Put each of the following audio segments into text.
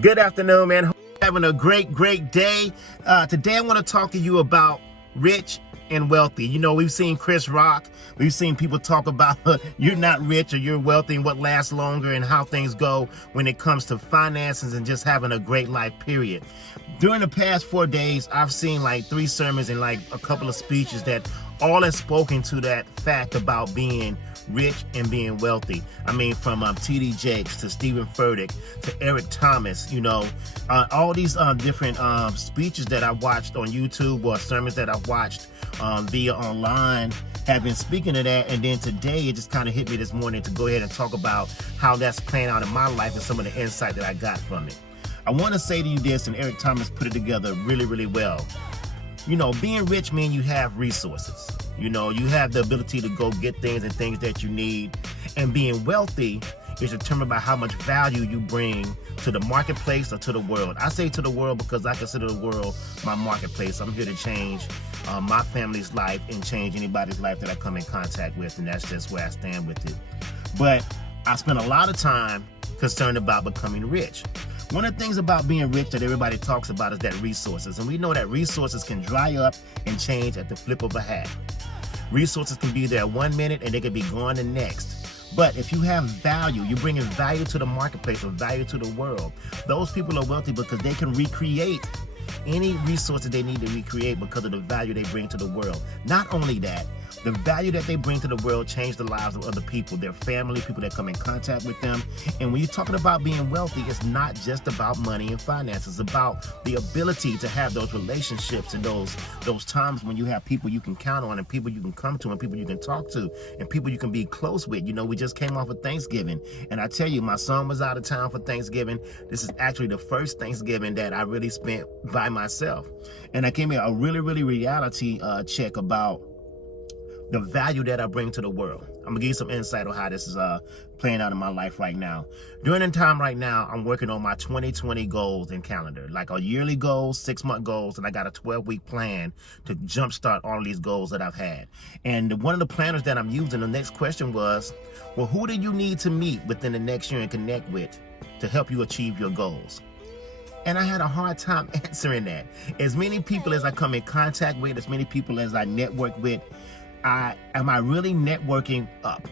Good afternoon, man. Hope you're having a great day. Today I want to talk to you about rich and wealthy. You know, we've seen Chris Rock. We've seen people talk about you're not rich or you're wealthy and what lasts longer and how things go when it comes to finances and just having a great life, period. During the past 4 days, I've seen like 3 sermons and like a couple of speeches that all have spoken to that fact about being rich and being wealthy. I mean, from T.D. Jakes to Stephen Furtick to Eric Thomas, you know, all these different speeches that I watched on YouTube or sermons that I've watched via online have been speaking to that. And then today it just kind of hit me this morning to go ahead and talk about how that's playing out in my life and some of the insight that I got from it. I want to say to you this, and Eric Thomas put it together really well. You know, being rich means you have resources. You know, you have the ability to go get things and things that you need. And being wealthy is determined by how much value you bring to the marketplace or to the world. I say to the world because I consider the world my marketplace. I'm here to change my family's life and change anybody's life that I come in contact with. And that's just where I stand with it. But I spend a lot of time concerned about becoming rich. One of the things about being rich that everybody talks about is that resources. And we know that resources can dry up and change at the flip of a hat. Resources can be there 1 minute and they can be gone the next. But if you have value, you're bringing value to the marketplace or value to the world. Those people are wealthy because they can recreate any resources they need to recreate because of the value they bring to the world. Not only that, the value that they bring to the world change the lives of other people, their family, people that come in contact with them. And when you're talking about being wealthy, it's not just about money and finances. It's about the ability to have those relationships and those times when you have people you can count on and people you can come to and people you can talk to and people you can be close with. You know, we just came off of Thanksgiving. And I tell you, my son was out of town for Thanksgiving. This is actually the first Thanksgiving that I really spent by myself. And I came here a really reality check about the value that I bring to the world. I'm gonna give you some insight on how this is playing out in my life right now. During the time right now, I'm working on my 2020 goals and calendar, like a yearly goals, 6-month goals, and I got a 12-week plan to jumpstart all of these goals that I've had. And one of the planners that I'm using, the next question was, well, who do you need to meet within the next year and connect with to help you achieve your goals? And I had a hard time answering that. As many people as I come in contact with, as many people as I network with, am I really networking up?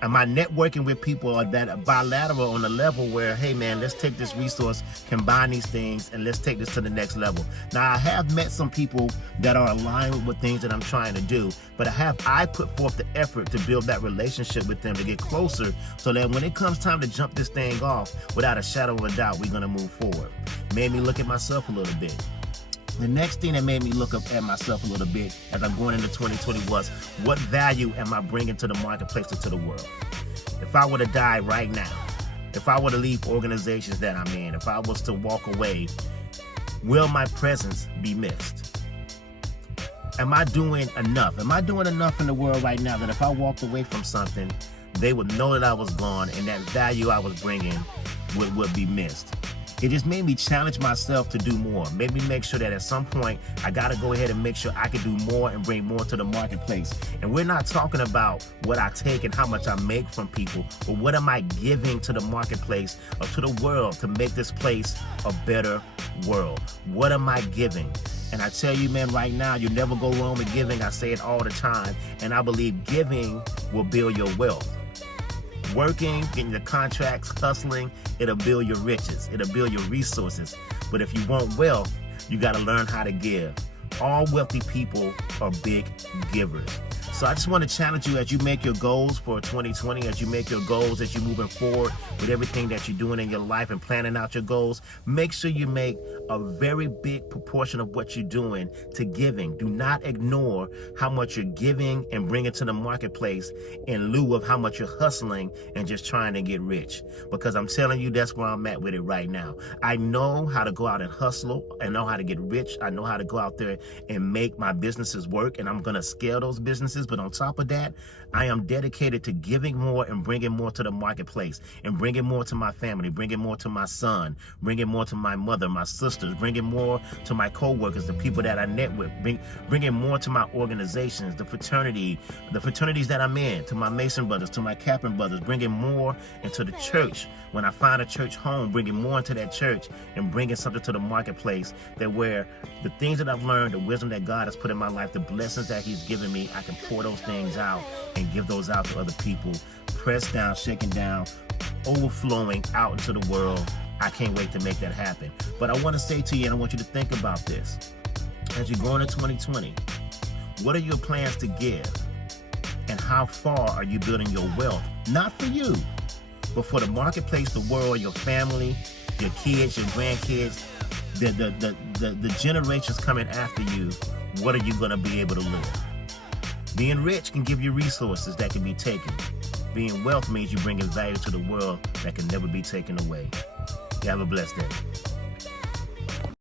Am I networking with people that are bilateral on a level where, hey man, let's take this resource, combine these things, and let's take this to the next level? Now, I have met some people that are aligned with things that I'm trying to do, but I put forth the effort to build that relationship with them, to get closer, so that when it comes time to jump this thing off, without a shadow of a doubt, we're gonna move forward. Made me look at myself a little bit. The next thing that made me look up at myself a little bit as I'm going into 2020 was, what value am I bringing to the marketplace or to the world? If I were to die right now, if I were to leave organizations that I'm in, if I was to walk away, will my presence be missed? Am I doing enough? Am I doing enough in the world right now that if I walked away from something, they would know that I was gone and that value I was bringing would be missed? It just made me challenge myself to do more. Made me make sure that at some point, I gotta go ahead and make sure I can do more and bring more to the marketplace. And we're not talking about what I take and how much I make from people, but what am I giving to the marketplace or to the world to make this place a better world? What am I giving? And I tell you, man, right now, you never go wrong with giving. I say it all the time. And I believe giving will build your wealth. Working, getting your contracts, hustling, it'll build your riches. It'll build your resources. But if you want wealth, you got to learn how to give. All wealthy people are big givers. So I just want to challenge you as you make your goals for 2020, as you make your goals, as you're moving forward with everything that you're doing in your life and planning out your goals, make sure you make a very big proportion of what you're doing to giving. Do not ignore how much you're giving and bringing to the marketplace in lieu of how much you're hustling and just trying to get rich. Because I'm telling you, that's where I'm at with it right now. I know how to go out and hustle. I know how to get rich. I know how to go out there and make my businesses work, and I'm going to scale those businesses. but on top of that, I am dedicated to giving more and bringing more to the marketplace, and bringing more to my family, bringing more to my son, bringing more to my mother, my sisters, bringing more to my co-workers, the people that I net with, bringing more to my organizations, the fraternities that I'm in, to my Mason brothers, to my Kaplan brothers, bringing more into the church. When I find a church home, bringing more into that church and bringing something to the marketplace, that where the things that I've learned, the wisdom that God has put in my life, the blessings that he's given me, I can pour those things out and give those out to other people, pressed down, shaken down, overflowing out into the world. I can't wait to make that happen. But I want to say to you, and I want you to think about this, as you go into 2020, what are your plans to give? And how far are you building your wealth? Not for you, but for the marketplace, the world, your family, your kids, your grandkids, the generations coming after you. What are you going to be able to live? Being rich can give you resources that can be taken. Being wealth means you bringing value to the world that can never be taken away. You have a blessed day.